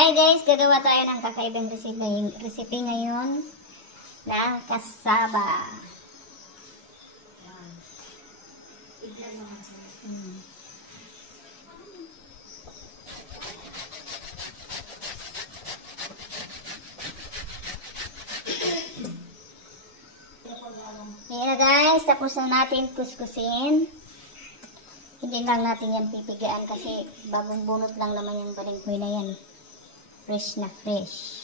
Hi guys, gagawa tayo ng kakaibang recipe ngayon ng kasaba. Ayan na guys, tapos na natin kuskusin. Hindi lang natin yan pipigaan kasi bagong bunot lang naman yung balinghoy na yan. Fresh na fresh.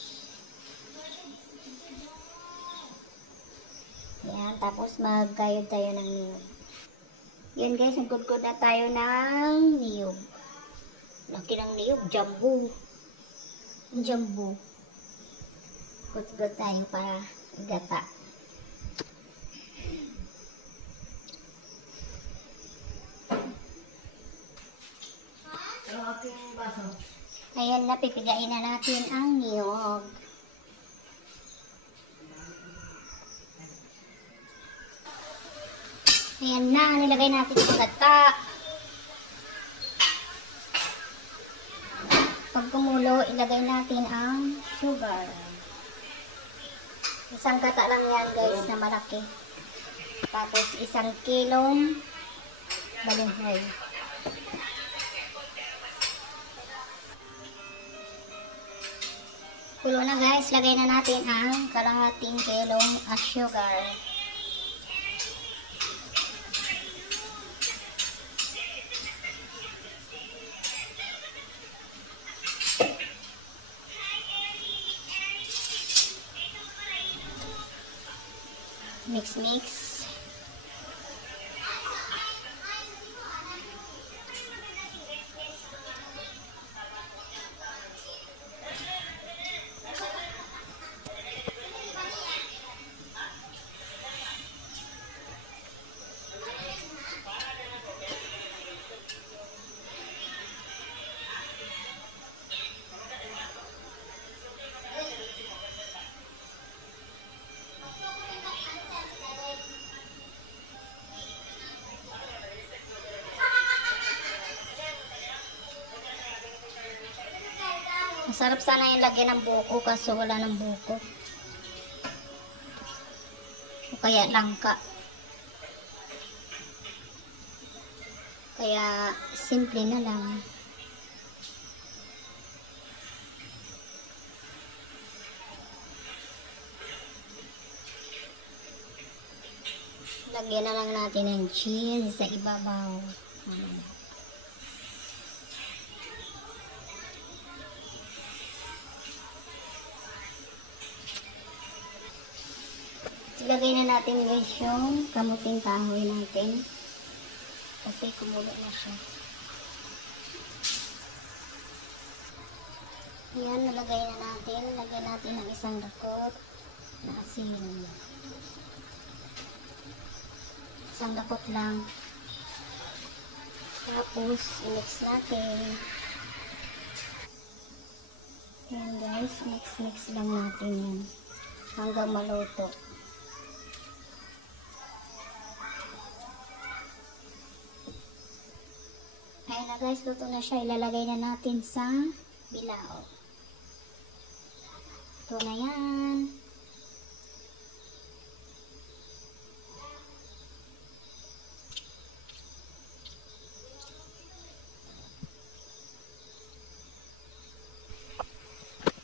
Yan, tapos maggayod tayo ng niyog. Yan guys, nagkudkod na tayo ng niyog. Laki ng niyog, jumbo. Jumbo. Kudkod tayo para gata. Ayan na, pipigain na natin ang niyog. Ayan na, nilagay natin sa gata. Pag kumulo, ilagay natin ang sugar. Isang gata lang yan guys na malaki. Tapos 1 kilong balinghoy. Kulo na guys, lagay na natin ang kalahating kilong sugar. Mix mix. Masarap sana yung lagyan ng buko kaso wala ng buko. O kaya langka. Kaya simple na lang. Lagyan na lang natin ng cheese sa ibabaw. Ilagay na natin guys yung kamuting kahoy natin kasi kumulo na siya. Yan, nalagay na natin. Lagay natin ng 1 dakot na asin. 1 dakot lang. Tapos i-mix natin. Yan guys, mix lang natin yan hanggang maluto. Ayan na guys, luto na siya. Ilalagay na natin sa bilao. Ito na yan.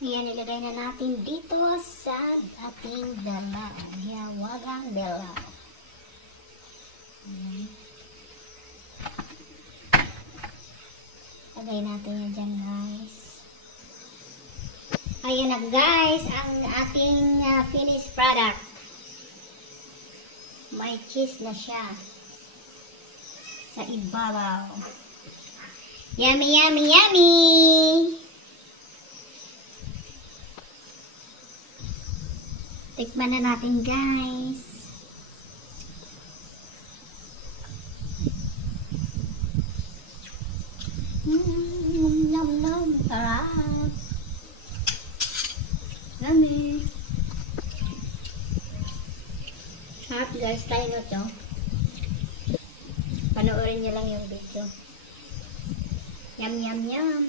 Ayan, ilagay na natin dito sa ating bilao. Hiwagang bilao. Ayan. Lagay natin yan dyan guys. Ayan na guys, ang ating finished product. May cheese na siya sa ibabaw. Yummy, yummy, yummy! Tikman na natin guys. Nom nom, sarap. Yummy. Sarap guys, tayo na ito. Panoorin niyo lang yung video. Yum yum yum.